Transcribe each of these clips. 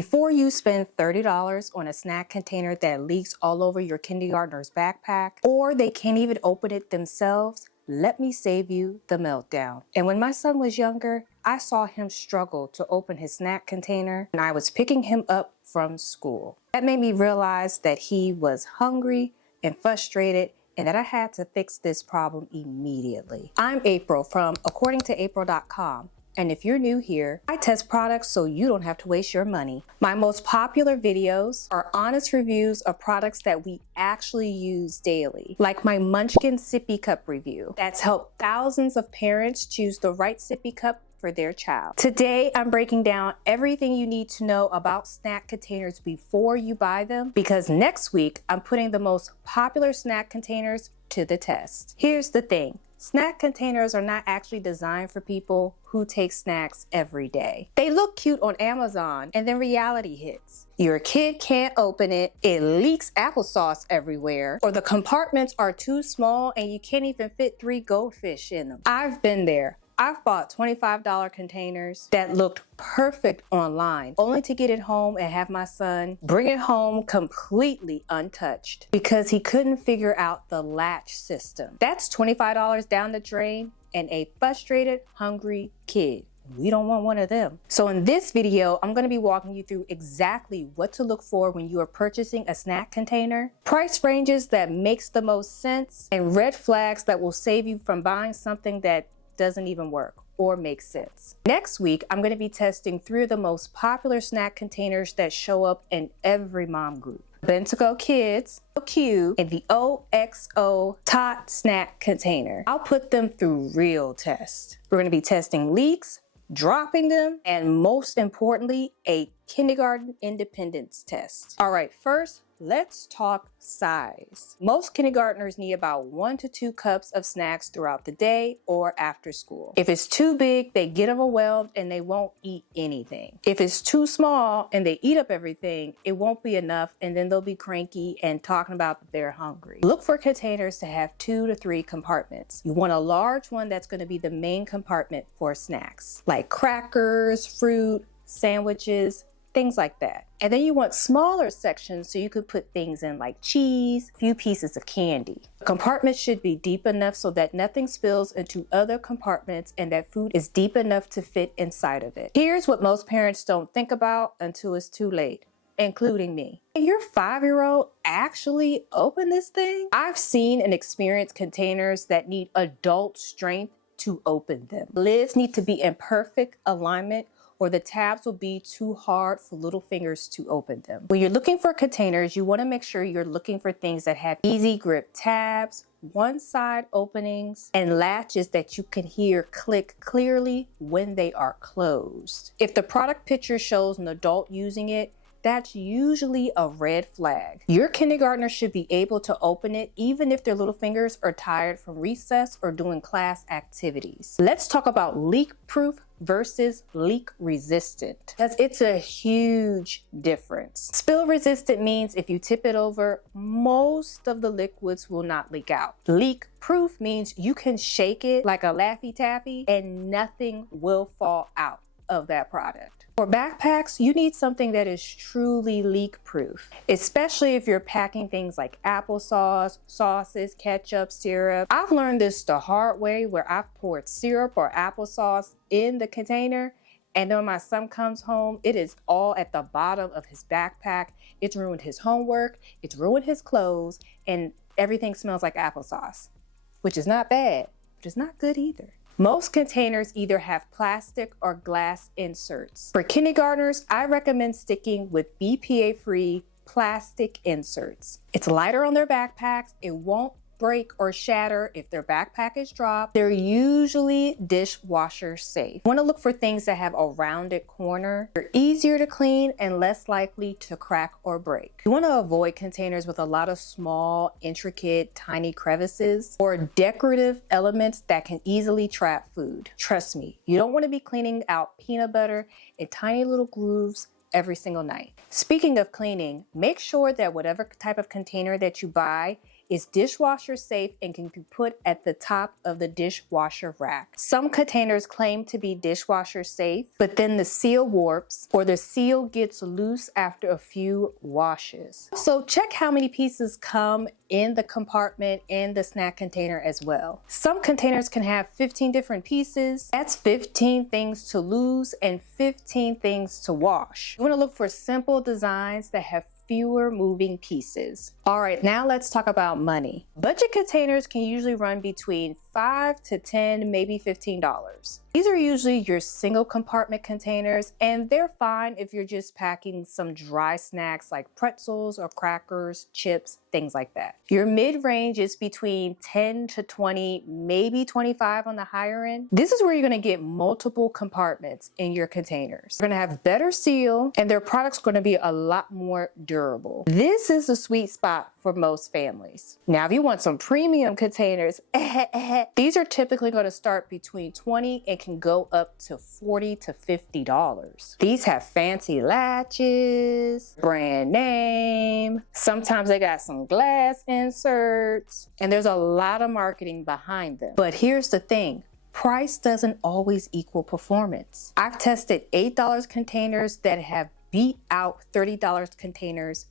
Before you spend $30 on a snack container that leaks all over your kindergartner's backpack, or they can't even open it themselves, let me save you the meltdown. And when my son was younger, I saw him struggle to open his snack container and I was picking him up from school. That made me realize that he was hungry and frustrated and that I had to fix this problem immediately. I'm April from accordingtoapril.com. And if you're new here, I test products so you don't have to waste your money. My most popular videos are honest reviews of products that we actually use daily, like my Munchkin sippy cup review that's helped thousands of parents choose the right sippy cup for their child. Today, I'm breaking down everything you need to know about snack containers before you buy them, because next week, I'm putting the most popular snack containers to the test. Here's the thing. Snack containers are not actually designed for people who take snacks every day. They look cute on Amazon, and then reality hits. Your kid can't open it, it leaks applesauce everywhere, or the compartments are too small and you can't even fit 3 goldfish in them. I've been there. I've bought $25 containers that looked perfect online, only to get it home and have my son bring it home completely untouched because he couldn't figure out the latch system. That's $25 down the drain and a frustrated, hungry kid. We don't want one of them. So in this video, I'm going to be walking you through exactly what to look for when you are purchasing a snack container, price ranges that makes the most sense, and red flags that will save you from buying something that doesn't even work or make sense. Next week, I'm going to be testing 3 of the most popular snack containers that show up in every mom group: Bento Kids, Q, and the OXO Tot snack container. I'll put them through real tests. We're going to be testing leaks, dropping them, and most importantly, a kindergarten independence test. All right, first, let's talk size. Most kindergartners need about 1 to 2 cups of snacks throughout the day or after school. If it's too big, they get overwhelmed and they won't eat anything. If it's too small and they eat up everything, it won't be enough and then they'll be cranky and talking about that they're hungry. Look for containers to have 2 to 3 compartments. You want a large one that's going to be the main compartment for snacks, like crackers, fruit, sandwiches, things like that. And then you want smaller sections so you could put things in like cheese, a few pieces of candy. The compartment should be deep enough so that nothing spills into other compartments and that food is deep enough to fit inside of it. Here's what most parents don't think about until it's too late, including me. Can your 5-year-old actually open this thing? I've seen and experienced containers that need adult strength to open them. Lids need to be in perfect alignment or the tabs will be too hard for little fingers to open them. When you're looking for containers, you want to make sure you're looking for things that have easy grip tabs, one-side openings, and latches that you can hear click clearly when they are closed. If the product picture shows an adult using it, that's usually a red flag. Your kindergartner should be able to open it even if their little fingers are tired from recess or doing class activities. Let's talk about leak-proof versus leak-resistant, because it's a huge difference. Spill-resistant means if you tip it over, most of the liquids will not leak out. Leak-proof means you can shake it like a Laffy Taffy and nothing will fall out of that product. For backpacks, you need something that is truly leak-proof, especially if you're packing things like applesauce, sauces, ketchup, syrup. I've learned this the hard way where I've poured syrup or applesauce in the container, and then when my son comes home, it is all at the bottom of his backpack. It's ruined his homework, it's ruined his clothes, and everything smells like applesauce, which is not bad, but it's not good either. Most containers either have plastic or glass inserts. For kindergartners, I recommend sticking with BPA-free plastic inserts. It's lighter on their backpacks, it won't break or shatter if their backpack is dropped. They're usually dishwasher safe. You want to look for things that have a rounded corner. They're easier to clean and less likely to crack or break. You want to avoid containers with a lot of small, intricate, tiny crevices or decorative elements that can easily trap food. Trust me, you don't want to be cleaning out peanut butter in tiny little grooves every single night. Speaking of cleaning, make sure that whatever type of container that you buy is dishwasher safe and can be put at the top of the dishwasher rack. Some containers claim to be dishwasher safe, but then the seal warps or the seal gets loose after a few washes. So check how many pieces come in the compartment and the snack container as well. Some containers can have 15 different pieces. That's 15 things to lose and 15 things to wash. You want to look for simple designs that have fewer moving pieces. All right, now let's talk about money. Budget containers can usually run between $5 to $10, maybe $15. These are usually your single compartment containers, and they're fine if you're just packing some dry snacks like pretzels or crackers, chips, things like that. Your mid-range is between 10 to 20, maybe 25 on the higher end. This is where you're gonna get multiple compartments in your containers. You're gonna have better seal, and their product's gonna be a lot more durable. This is the sweet spot for most families. Now, if you want some premium containers, these are typically going to start between $20 and can go up to $40 to $50. These have fancy latches, brand name. Sometimes they got some glass inserts, and there's a lot of marketing behind them. But here's the thing. Price doesn't always equal performance. I've tested $8 containers that have beat out $30 containers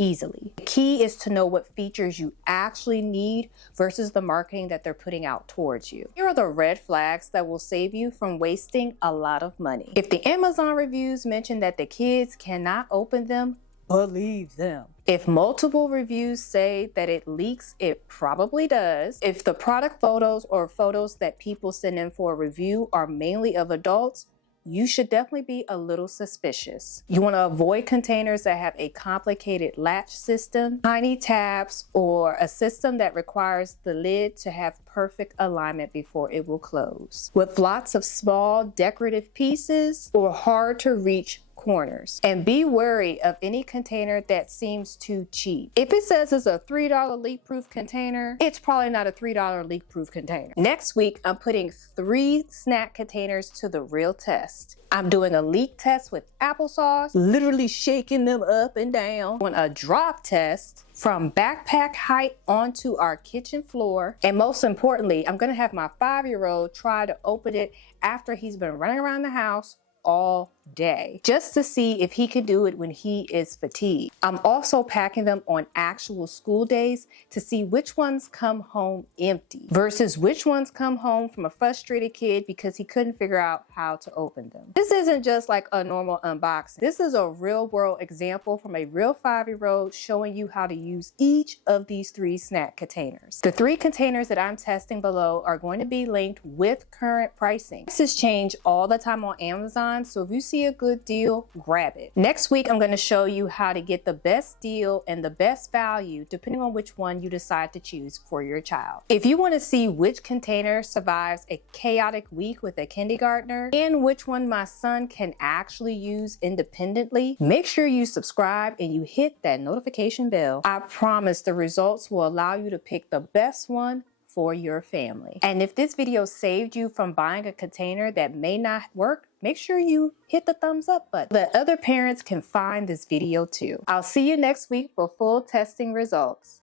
easily. The key is to know what features you actually need versus the marketing that they're putting out towards you. Here are the red flags that will save you from wasting a lot of money. If the Amazon reviews mention that the kids cannot open them, believe them. If multiple reviews say that it leaks, it probably does. If the product photos or photos that people send in for a review are mainly of adults, you should definitely be a little suspicious. You want to avoid containers that have a complicated latch system, tiny tabs, or a system that requires the lid to have perfect alignment before it will close, with lots of small decorative pieces or hard to reach corners. And be wary of any container that seems too cheap. If it says it's a $3 leak-proof container, it's probably not a $3 leak-proof container. Next week, I'm putting 3 snack containers to the real test. I'm doing a leak test with applesauce, literally shaking them up and down. Doing a drop test from backpack height onto our kitchen floor. And most importantly, I'm gonna have my 5-year-old try to open it after he's been running around the house all day, just to see if he can do it when he is fatigued. I'm also packing them on actual school days to see which ones come home empty versus which ones come home from a frustrated kid because he couldn't figure out how to open them. This isn't just like a normal unboxing. This is a real world example from a real 5-year-old showing you how to use each of these 3 snack containers. The 3 containers that I'm testing below are going to be linked with current pricing. Prices change all the time on Amazon, so if you see a good deal, grab it. Next week, I'm going to show you how to get the best deal and the best value depending on which one you decide to choose for your child. If you want to see which container survives a chaotic week with a kindergartner and which one my son can actually use independently, make sure you subscribe and you hit that notification bell. I promise the results will allow you to pick the best one for your family. And if this video saved you from buying a container that may not work, make sure you hit the thumbs up button so that other parents can find this video too. I'll see you next week for full testing results.